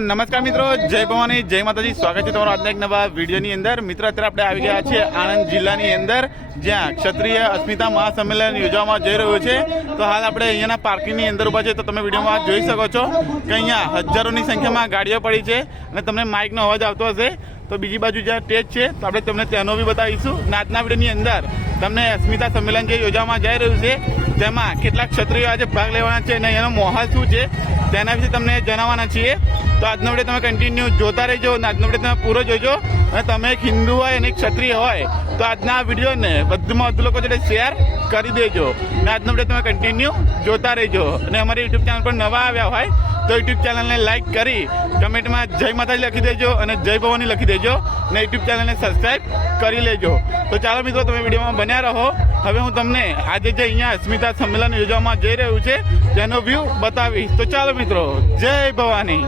નમસ્કાર મિત્રો, જય ભવાની, જય માતાજી. સ્વાગત છે તમારો આજના એક નવા વિડીયોની અંદર. મિત્રો, અત્યારે આપણે આવી ગયા છીએ આણંદ જિલ્લાની અંદર, જ્યાં ક્ષત્રિય અસ્મિતા મહાસંમેલન યોજવામાં જઈ રહ્યું છે. તો હાલ આપણે અહીંયાના પાર્કિંગની અંદર ઊભા છે તો તમે વિડીયોમાં જોઈ શકો છો કે અહીંયા હજારોની સંખ્યામાં ગાડીઓ પડી છે અને તમને માઇકનો અવાજ આવતો હશે. તો બીજી બાજુ જ્યાં સ્ટેજ છે, તો આપણે તમને તેનો બી બતાવીશું. અને આજના વિડીયોની અંદર તમને અસ્મિતા સંમેલન જે યોજવામાં જઈ રહ્યું છે, તેમાં કેટલાક ક્ષત્રિયો આજે ભાગ લેવાના છે અને એનો માહોલ શું છે તેના વિશે તમને જણાવવાના છીએ. તો આજનો વીડિયો તમે કન્ટિન્યુ જોતા રહેજો અને આજનો વીડિયો તમે પૂરો જોજો. અને તમે એક હિન્દુ હોય અને એક ક્ષત્રિય હોય, તો આજના વિડીયોને વધુમાં વધુ લોકો જોડે શેર કરી દેજો. અને આજનો વીડિયો તમે કન્ટિન્યુ જોતા રહેજો. અને અમારી યુટ્યુબ ચેનલ પર નવા આવ્યા હોય તો યુટ્યુબ ચેનલને લાઈક કરી કમેન્ટમાં જય માતાજી લખી દેજો અને જય ભવાની લખી દેજો અને યુટ્યુબ ચેનલને સબસ્ક્રાઈબ કરી લેજો. તો ચાલો મિત્રો, તમે વિડીયોમાં બન્યા રહો. હવે હું તમને આજે જે અહીંયા અસ્મિતા સંમેલન યોજવામાં જઈ રહ્યું છે, તેનો વ્યૂ બતાવીશ. તો ચાલો મિત્રો, જય ભવાની.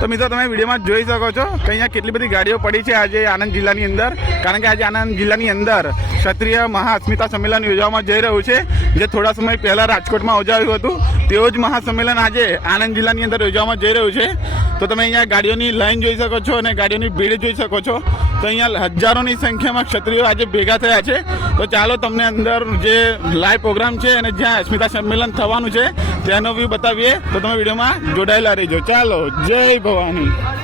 તો મિત્રો, તમે વિડીયોમાં જોઈ શકો છો કે અહીંયા કેટલી બધી ગાડીઓ પડી છે આજે આણંદ જિલ્લાની અંદર. કારણ કે આજે આણંદ જિલ્લાની અંદર ક્ષત્રિય મહાઅસ્મિતા સંમેલન યોજવામાં જઈ રહ્યું છે, જે થોડા સમય પહેલાં રાજકોટમાં યોજાયું હતું. તેવો જ મહાસંમેલન આજે આણંદ જિલ્લાની અંદર યોજવામાં જઈ રહ્યું છે. તો તમે અહીંયા ગાડીઓની લાઈન જોઈ શકો છો અને ગાડીઓની ભીડ જોઈ શકો છો. તો અહીંયા હજારોની સંખ્યામાં ક્ષત્રિયો આજે ભેગા થયા છે. તો ચાલો તમને અંદર જે લાઈવ પ્રોગ્રામ છે અને જ્યાં અસ્મિતા સંમેલન થવાનું છે, તેનો વ્યૂ બતાવીએ. તો તમે વિડીયોમાં જોડાયેલા રહીજો. ચાલો, જય ભવાની.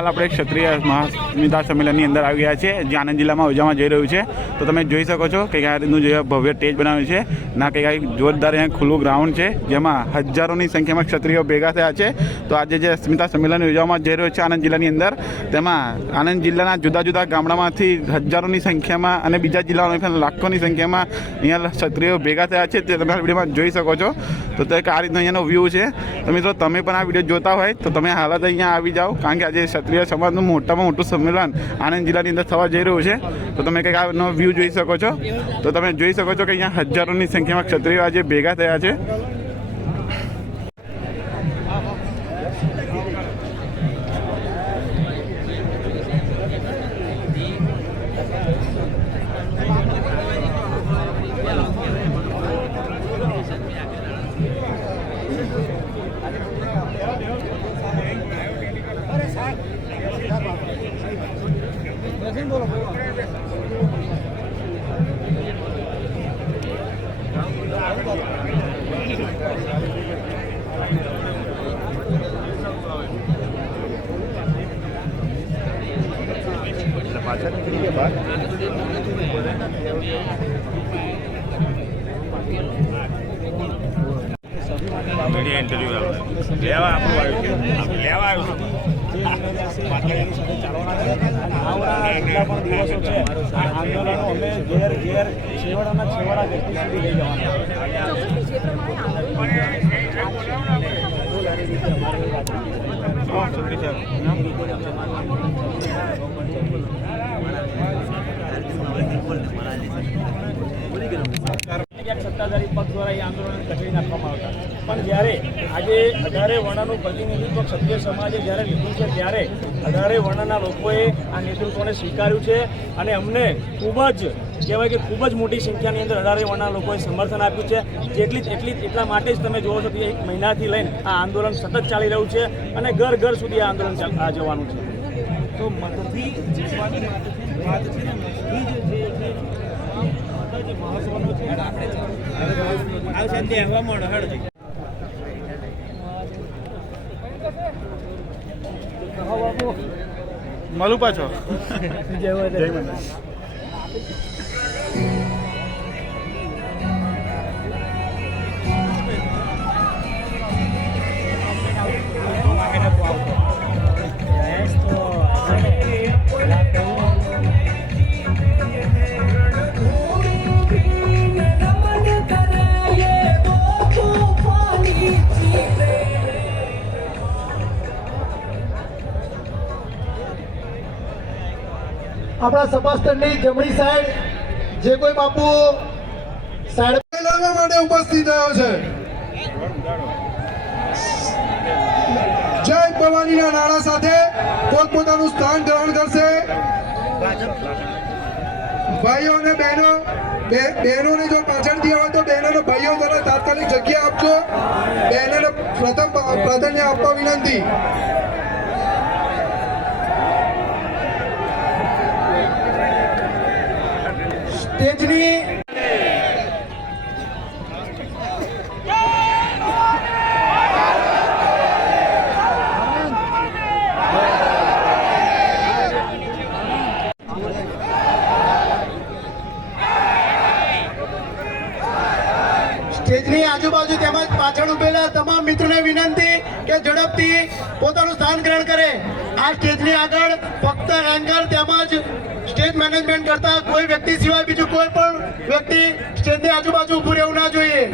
હાલ આપણે ક્ષત્રિય મહાસ્મિતા સંમેલનની અંદર આવી ગયા છે જે આણંદ જિલ્લામાં યોજવામાં જઈ રહ્યું છે. તો તમે જોઈ શકો છો કે આ રીતનું જે ભવ્ય સ્ટેજ બનાવ્યું છે. ના કે કંઈક જોરદાર અહીંયા ખુલ્લું ગ્રાઉન્ડ છે, જેમાં હજારોની સંખ્યામાં ક્ષત્રિયો ભેગા થયા છે. તો આજે જે અસ્મિતા સંમેલન યોજવામાં જઈ રહ્યું છે આણંદ જિલ્લાની અંદર, તેમાં આણંદ જિલ્લાના જુદા જુદા ગામડામાંથી હજારોની સંખ્યામાં અને બીજા જિલ્લાઓની લાખોની સંખ્યામાં અહીંયા ક્ષત્રિયો ભેગા થયા છે, તે તમે આ વિડીયોમાં જોઈ શકો છો. તો તે આ રીતનો અહીંયાનો વ્યૂ છે. તો મિત્રો, તમે પણ આ વીડિયો જોતા હોય તો તમે હાલત અહીંયા આવી જાઓ, કારણ કે આજે ક્ષત્રિય સમાજનું મોટામાં મોટું સંમેલન આણંદ જિલ્લાની અંદર થવા જઈ રહ્યું છે. તો તમે કંઈક આનો વ્યૂ જોઈ શકો છો. તો તમે જોઈ શકો છો કે અહીંયા હજારોની સંખ્યામાં ક્ષત્રિયો આજે ભેગા થયા છે. મીડિયા ઇન્ટરવ્યુ લેવા આપણું આવ્યું છે લેવા આવ્યું આવનારા જેટલા પણ દિવસો છે આ આંદોલનો અમે ઘેર ઘેર છેવાડાના છેવાડા વ્યક્તિ સુધી લઈ જવાના સત્તાધારી પક્ષ દ્વારા એ આંદોલન કચડી નાખવામાં આવતા. પણ જ્યારે આજે અઢારે વર્ણનું પ્રતિનિધિત્વ ક્ષત્રિય સમાજે જ્યારે લીધું છે, ત્યારે અઢારે વર્ણના લોકોએ આ નેતૃત્વને સ્વીકાર્યું છે અને અમને ખૂબ જ કહેવાય કે ખૂબ જ મોટી સંખ્યાની અંદર અઢારે વર્ણના લોકોએ સમર્થન આપ્યું છે. જેટલી એટલી એટલા માટે જ તમે જોવો છો કે એક મહિનાથી લઈને આ આંદોલન સતત ચાલી રહ્યું છે અને ઘર ઘર સુધી આ આંદોલન જવાનું છે. તો મતથી જીતવાની વાત છે ને જ મળું પાછો. જય માતા આપણા સભાસ્થળની જમણી સાઈડ જે કોઈ બાપુ સાઈડ લાવવા માટે ઉપસ્થિત થયો છે. જય ભવાનીના નારા સાથે પોતપોતાનું સ્થાન ગ્રહણ કરશે. ભાઈઓ અને બહેનો બહેનોને જો પાછળથી આવે તો બહેનોને ભાઈઓ દ્વારા તાત્કાલિક જગ્યા આપજો. બહેનોને પ્રથમ, પ્રાધાન્ય આપવા વિનંતી. સ્ટેજની સ્ટેજની આજુબાજુ તેમજ પાછળ ઉભેલા તમામ મિત્રોને વિનંતી કે ઝડપથી પોતાનું સ્થાન ગ્રહણ કરે. આ સ્ટેજની આગળ ફક્ત એન્કર તેમજ સ્ટેજ મેનેજમેન્ટ કરતા કોઈ વ્યક્તિ સિવાય બીજું કોઈ પણ વ્યક્તિ સ્ટેજની આજુબાજુ ઊભું રહેવું ના જોઈએ.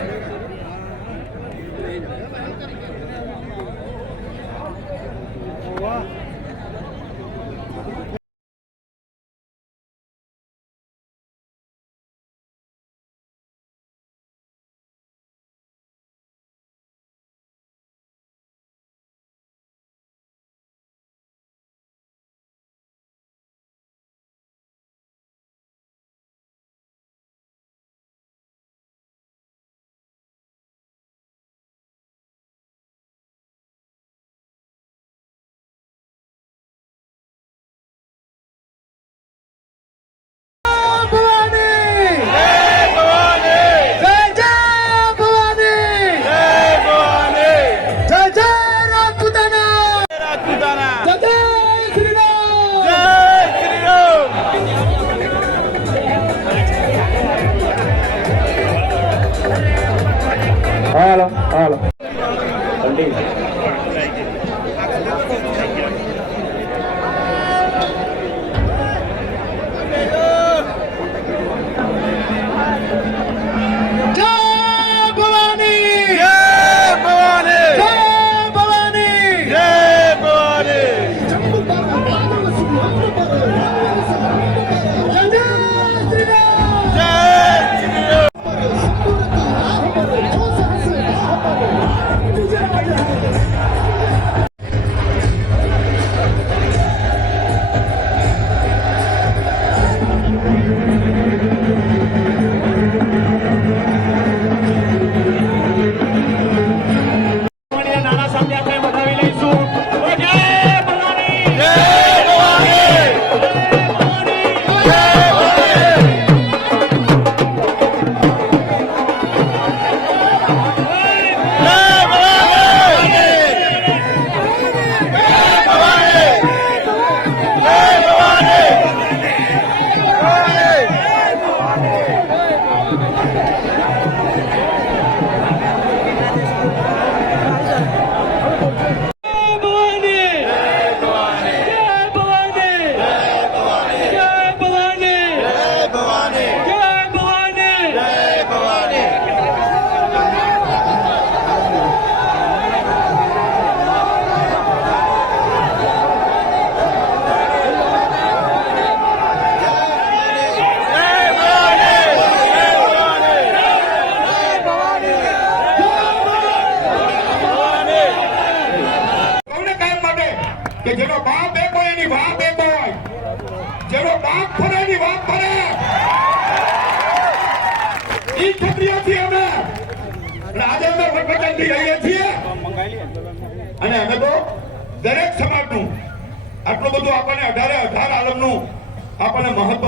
આટલું બધું આપણને અઢારે અઢાર આલમનું આપણને મહત્વ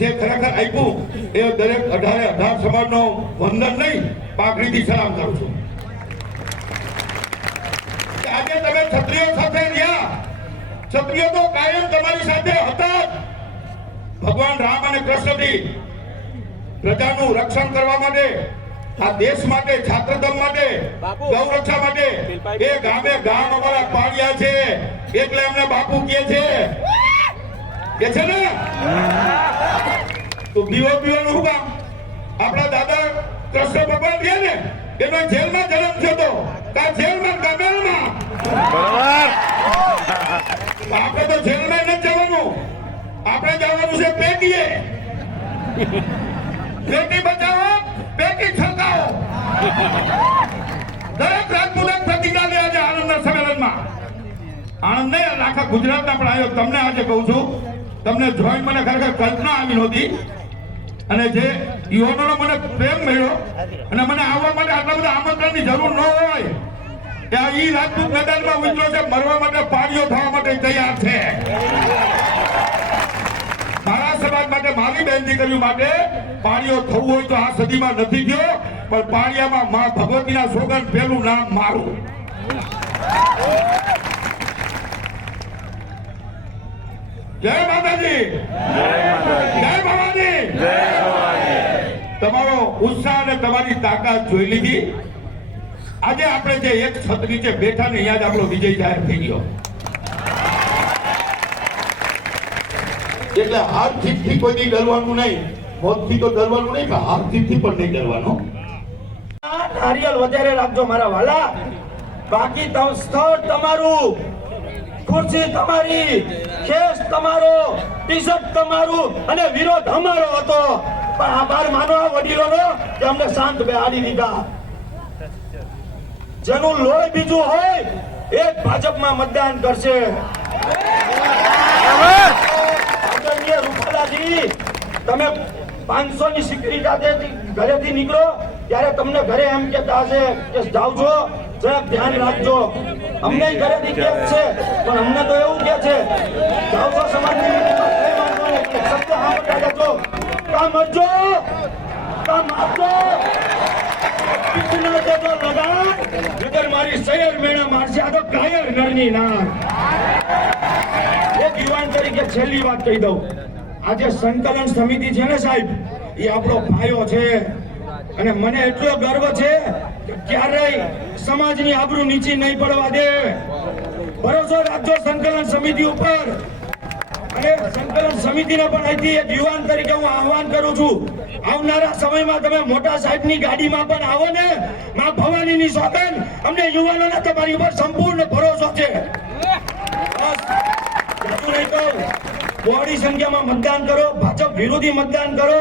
જે ખરેખર આપ્યું, એ દરેક અઢારે અઢાર સમાજનો વંદન નહીં, પાઘડીથી સલામ કરું છું આજે તમે ક્ષત્રિયો સાથે રહ્યા ક્ષત્રિયો તો કાયમ તમારી સાથે હતા. ભગવાન રામ અને કૃષ્ણથી પ્રજાનું રક્ષણ કરવા માટે આ દેશ માટે છાત્રધમ માટે ગૌ રક્ષા માટે એ ગામે ગામ અમારા પાડ્યા છે. એટલે એમને બાપુ કહે છે. કે છે ને? તો દીવો પીવાનું શું કામ? આપણા દાદા કૃષ્ણ ભગવાન રહ્યા ને એનો જેલમાં જન્મ થયો તો કા જેલમાં ગમેલમાં બરાબર. આપણે તો જેલમાં નથી જવાનું. આપણે જવાનું છે પેટીએ. પેટી બચાવો. પેટી છલકાવો. દરેક રાજપૂતે પ્રતિજ્ઞા લે આજે આણંદના સંમેલનમાં. આણંદ નહીં આખા ગુજરાતના પણ આવ્યો તમને આજે કહું છું, તમને જોઈ મને ખરેખર કલ્પના આવી નહોતી. અને જે યુવાનોનો મને પ્રેમ મળ્યો, અને મને આવવા માટે આટલા બધા આમંત્રણની જરૂર ન હોય, કે આ ઈ રાજપૂત મેદાનમાં ઉતરો છે, મરવા માટે પાડીઓ થવા માટે તૈયાર છે. સમાજ માટે મારી બહેનથી કર્યું માટે પાણીઓ થવું હોય તો આ સદીમાં નથી થયો પણ પાણીયામાં મા ભગવતીના સોગન પેલું નામ મારું. જય માતાજી. જય ભવાની. તમારો ઉત્સાહ અને તમારી તાકાત જોઈ લીધી. આજે આપણે જે એક છત નીચે બેઠા ને અહીંયા જ આપણો વિજય જાહેર થઈ ગયો. એટલે આર્થિકથી કોઈ દી ડરવાનું નહીં. મોતથી તો ડરવાનું નહીં પણ આર્થિકથી પણ નહીં ડરવાનું. નારિયેલ વધારે રાખજો મારા વાલા. બાકી તમ સ્થળ તમારું. ખુરશી તમારી. ખેસ તમારો. ટી શર્ટ તમારું. અને વિરોધ અમારો હતો. પણ આભાર માનો આ વડીલોનો કે અમને શાંત બેહાડી દીધા. જેનું લોહી બીજું હોય એ ભાજપમાં મતદાન કરશે. તમે પાંચસો ની સિક્યુરિટી સાથે ઘરેથી નીકળો, ત્યારે તમને ઘરે એમ કહેતા હશે કે જાવ છો જરાક ધ્યાન રાખજો. અમને ઘરેથી કે છે, પણ અમને તો એવું કે છે જાવ છો સમાજની શબ્દ કામ મરજો કામ આપજો. પીછના દેજો લગા નગર મારી શહેર મેણા મારશે, આ તો કાયર નરની ના તરીકે છેલ્લી વાત કહી દઉં. આજે સંકલન સમિતિ છે ને સાહેબ, એ આપણો ભાઈઓ છે. અને મને એટલો ગર્વ છે કે ક્યારેય સમાજની આબરૂ નીચી નહીં પડવા દે. ભરોસો રાખજો સંકલન સમિતિ ઉપર. અને સંકલન સમિતિને પણ અહીંથી એક યુવાન તરીકે હું આહવાન કરું છું. આવનારા સમયમાં તમે મોટા સાહેબની ગાડીમાં પણ આવો ને, માં ભવાનીની સોગન અમને યુવાનોને તમારી ઉપર સંપૂર્ણ ભરોસો છે. બસ નહીં કહું બહોળી સંખ્યામાં મતદાન કરો. ભાજપ વિરોધી મતદાન કરો.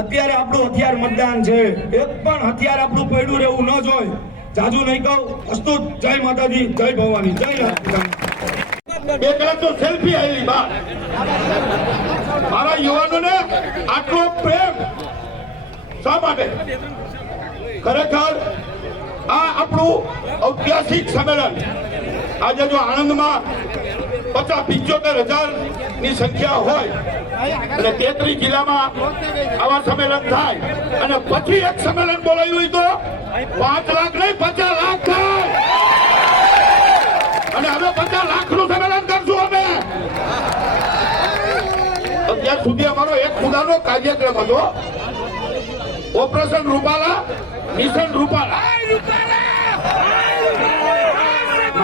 અત્યારે આપણું હથિયાર મતદાન છે. એક પણ હથિયાર આપણું પડ્યું રહેવું ન જોઈ જાજુ નહીં કહું. અસ્તુ જય માતાજી. જય ભવાની. જય રામ બે કલાક તો સેલ્ફી આવી મારા યુવાનોને આટલો પ્રેમ શા માટે? ખરેખર આ આપણું ઐતિહાસિક સંમેલન આજે જો આણંદમાં પચાસ પિચોતેર હજારની સંખ્યા હોય, અને તેત્રીસ જિલ્લામાં આવા સંમેલન થાય, અને પછી એક સંમેલન બોલાયું હોય તો પાંચ લાખ નહીં, પચાસ લાખ થાય. અને હવે પચાસ લાખનું સંમેલન કરશું અમે. અત્યાર સુધી અમારો એક ખુદાનો કાર્યક્રમ હતો. Operation Rupala, mission Rupala!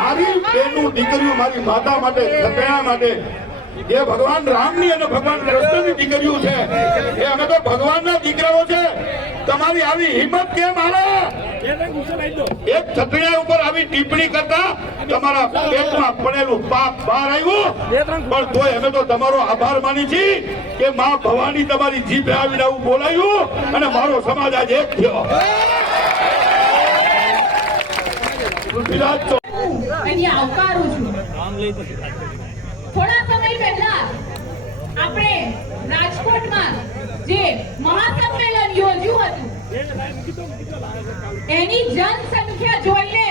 મારી બેનું દીકરીઓ મારી માતા માટે સત્યા માટે. એ ભગવાન રામની અને ભગવાન કૃષ્ણની દીકરીઓ છે. એ અમે તો ભગવાનના દીકરાઓ છે. તમારી આવી હિંમત કેમ આવે એક છત્રીયા ઉપર આવી ટિપ્પણી કરતા તમારા પેટમાં પડેલું પાપ બહાર આવ્યું. પણ તોય અમે તો તમારો આભાર માની છીએ કે માં ભવાની તમારી જીભે આવીને આવું બોલાયું અને મારો સમાજ આજે એક થયો. આવકારું છું. થોડા સમય પહેલા આપણે રાજકોટમાં જે મહાસંમેલન યોજ્યું હતું એની જનસંખ્યા જોઈને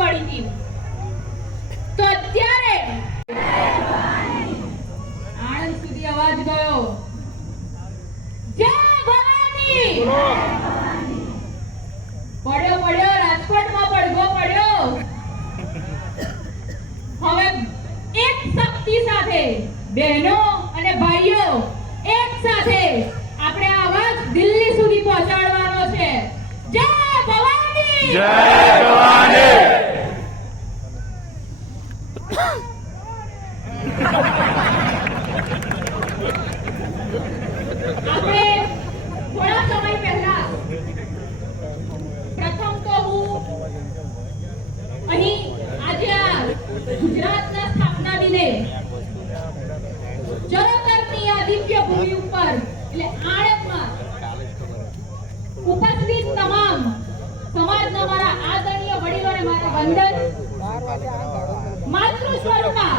પડી હતી તો અત્યારે આણંદ સુધી અવાજ ગયો. જય ભવાની! પડ્યો પડ્યો, રાજકોટમાં પડઘો પડ્યો. હવે એક શક્તિ સાથે બહેનો ઉપસ્થિત તમામ સમાજના મારા આદરણીય વડીલોને મારા વંદન માતૃ સ્વરૂપા